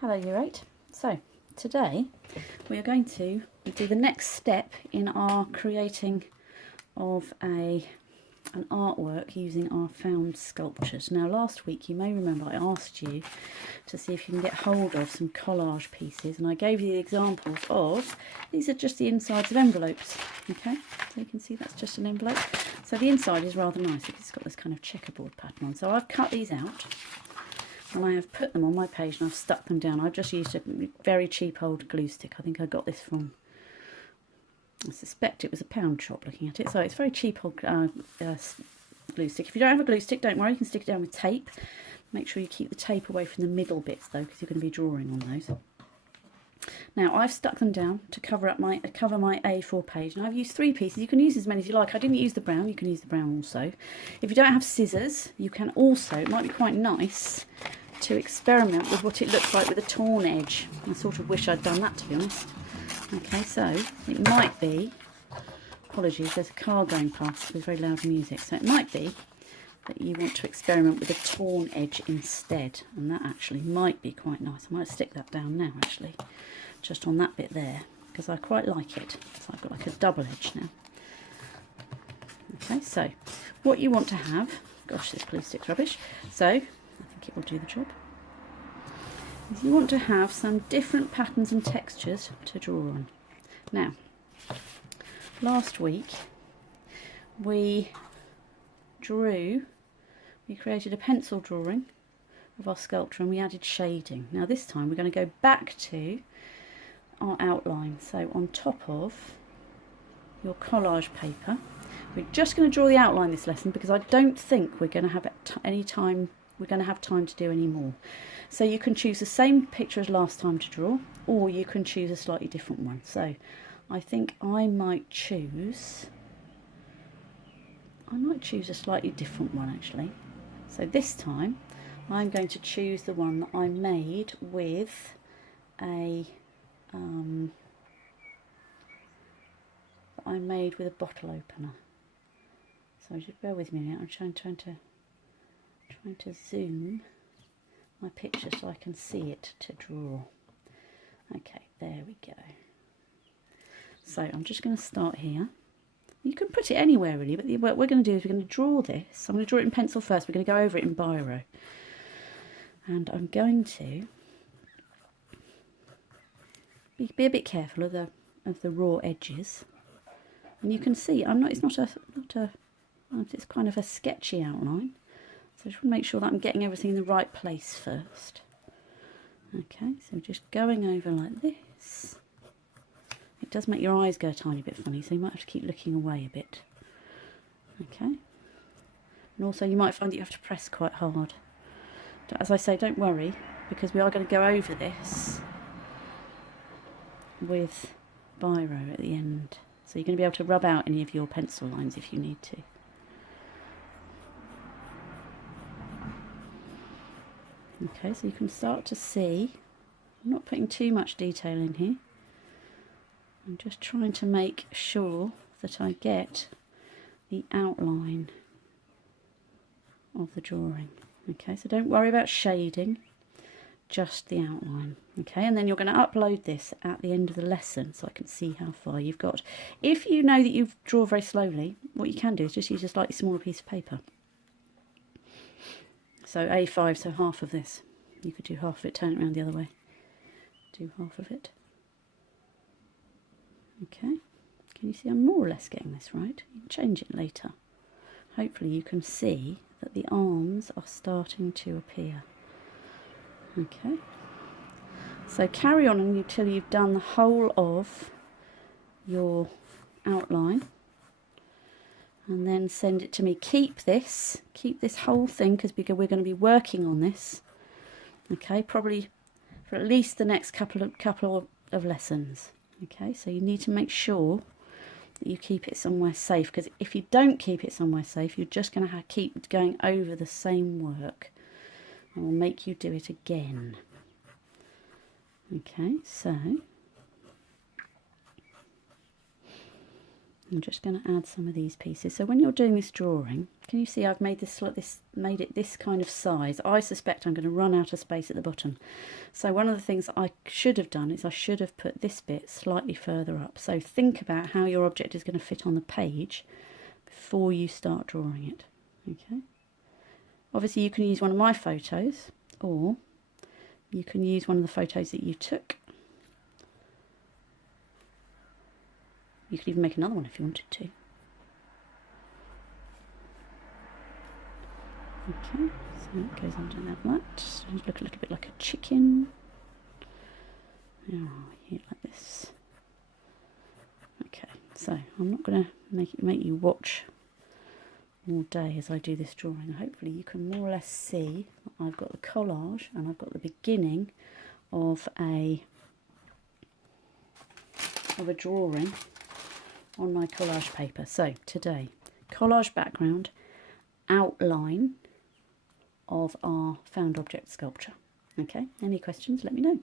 Hello Year 8. So today we are going to do the next step in our creating of an artwork using our found sculptures. Now last week you may remember I asked you to see if you can get hold of some collage pieces, and I gave you the examples of, these are just the insides of envelopes, okay, so you can see that's just an envelope. So the inside is rather nice because it's got this kind of checkerboard pattern on. So I've cut these out and I have put them on my page and I've stuck them down. I've just used a very cheap old glue stick. I think I got this from, I suspect it was a pound shop looking at it. So it's very cheap old glue stick. If you don't have a glue stick, don't worry, you can stick it down with tape. Make sure you keep the tape away from the middle bits though, because you're going to be drawing on those. Now I've stuck them down to cover my A4 page, and I've used 3 pieces. You can use as many as you like. I didn't use the brown, you can use the brown also. If you don't have scissors, you can also, it might be quite nice to experiment with what it looks like with a torn edge. I sort of wish I'd done that, to be honest. Okay, so it might be, apologies, there's a car going past with very loud music, so it might be that you want to experiment with a torn edge instead, and that actually might be quite nice. I might stick that down now actually, just on that bit there, because I quite like it. So I've got like a double edge now. Okay, so what you want to have, gosh, this glue stick's rubbish, so I think it will do the job, is you want to have some different patterns and textures to draw on. Now, last week we created a pencil drawing of our sculpture and we added shading. Now this time we're going to go back to our outline. So on top of your collage paper, we're just going to draw the outline this lesson because I don't think we're going to have time to do any more. So you can choose the same picture as last time to draw, or you can choose a slightly different one. So I think I might choose a slightly different one actually. So this time I'm going to choose the one that I made with a bottle opener. So just bear with me now. I'm trying to zoom my picture so I can see it to draw. Okay, there we go. So I'm just going to start here. You can put it anywhere really, but what we're going to do is we're going to draw this. I'm going to draw it in pencil first. We're going to go over it in biro, and I'm going to be a bit careful of the raw edges. And you can see it's kind of a sketchy outline. So I just want to make sure that I'm getting everything in the right place first. Okay, so just going over like this. It does make your eyes go a tiny bit funny, so you might have to keep looking away a bit. Okay. And also you might find that you have to press quite hard. As I say, don't worry, because we are going to go over this with biro at the end. So you're going to be able to rub out any of your pencil lines if you need to. Okay, so you can start to see, I'm not putting too much detail in here. I'm just trying to make sure that I get the outline of the drawing. Okay, so don't worry about shading, just the outline. Okay, and then you're going to upload this at the end of the lesson so I can see how far you've got. If you know that you draw very slowly, what you can do is just use a slightly smaller piece of paper. So A5, so half of this. You could do half of it, turn it around the other way. Do half of it. Okay, can you see I'm more or less getting this right? You can change it later. Hopefully you can see that the arms are starting to appear. Okay, so carry on until you've done the whole of your outline, and then send it to me. Keep this whole thing, because we're going to be working on this, okay, probably for at least the next couple of lessons. Okay, so you need to make sure that you keep it somewhere safe, because if you don't keep it somewhere safe, you're just going to keep going over the same work, and we'll make you do it again. Okay, so I'm just going to add some of these pieces. So when you're doing this drawing, Can you see I've made made it this kind of size? I suspect I'm going to run out of space at the bottom. So one of the things I should have done is I should have put this bit slightly further up. So think about how your object is going to fit on the page before you start drawing it. Okay. Obviously you can use one of my photos, or you can use one of the photos that you took. You could even make another one if you wanted to. Okay, so it goes on like that. So look a little bit like a chicken. Here, like this. Okay, so I'm not going to make you watch all day as I do this drawing. Hopefully you can more or less see that I've got the collage and I've got the beginning of a drawing on my collage paper. So today, collage background, outline of our found object sculpture. Okay, any questions, let me know.